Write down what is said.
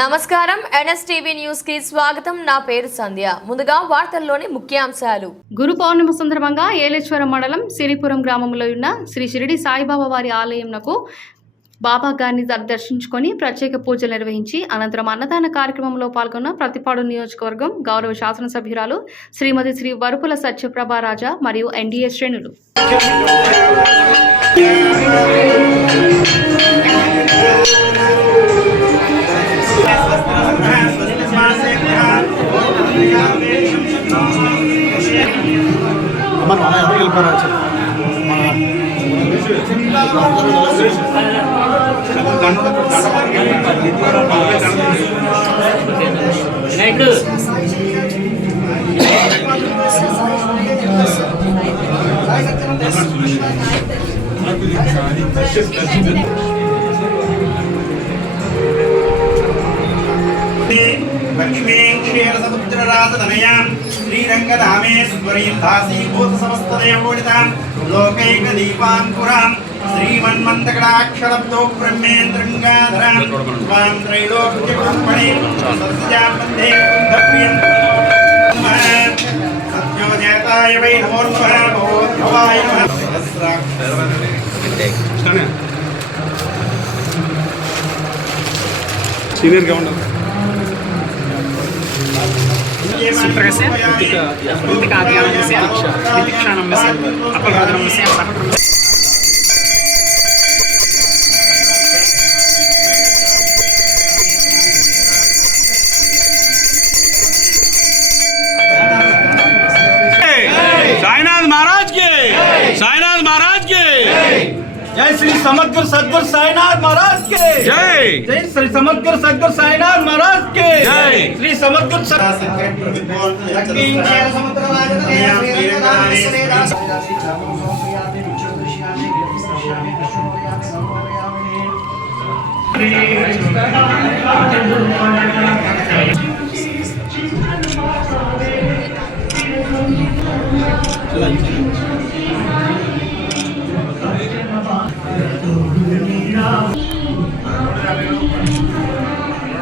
నమస్కారం. ఎన్ఎస్టీవీ న్యూస్కి స్వాగతం. నా పేరు సంధ్య. ముందుగా వార్తల్లోని ముఖ్యాంశాలు. గురు పౌర్ణమి సందర్భంగా ఏలేశ్వరం మండలం సిరిపురం గ్రామంలో ఉన్న శ్రీ షిరిడి సాయిబాబా వారి ఆలయంనకు బాబా గారిని దర్శించుకొని ప్రత్యేక పూజలు నిర్వహించి అనంతరం అన్నదాన కార్యక్రమంలో పాల్గొన్న ప్రతిపాడు నియోజకవర్గం గౌరవ శాసనసభ్యురాలు శ్రీమతి శ్రీ వరుపుల సత్యప్రభా రాజా మరియు ఎన్డీఏ శ్రేణులు. আমার অনেক হেল্প আছে Thank you. మన మన ఎవరికి వెళ్ళిపోయారు వచ్చి లక్ష్మీం క్షీరసముద్రరాజతనయాం శ్రీరంగధామేశ్వరీం దాసీభూత సమస్తదయోడితాం లోకైక దీపాంకురాం శ్రీమన్మంతకటాక్షరబ్దో బ్రహ్మేంద్రంగాధరాం త్వాం త్రైలోక్యపుష్పణే stress है ठीक है ठीक आ गया मुझसे ठीक है ठीक शान हमसे अपन रात में से अपन जय श्री समग्र सदगुरु साईनाथ महाराज के। जय। जय श्री समग्र सदगुरु साईनाथ महाराज के। जय। श्री समग्र Thank తోడు నీరా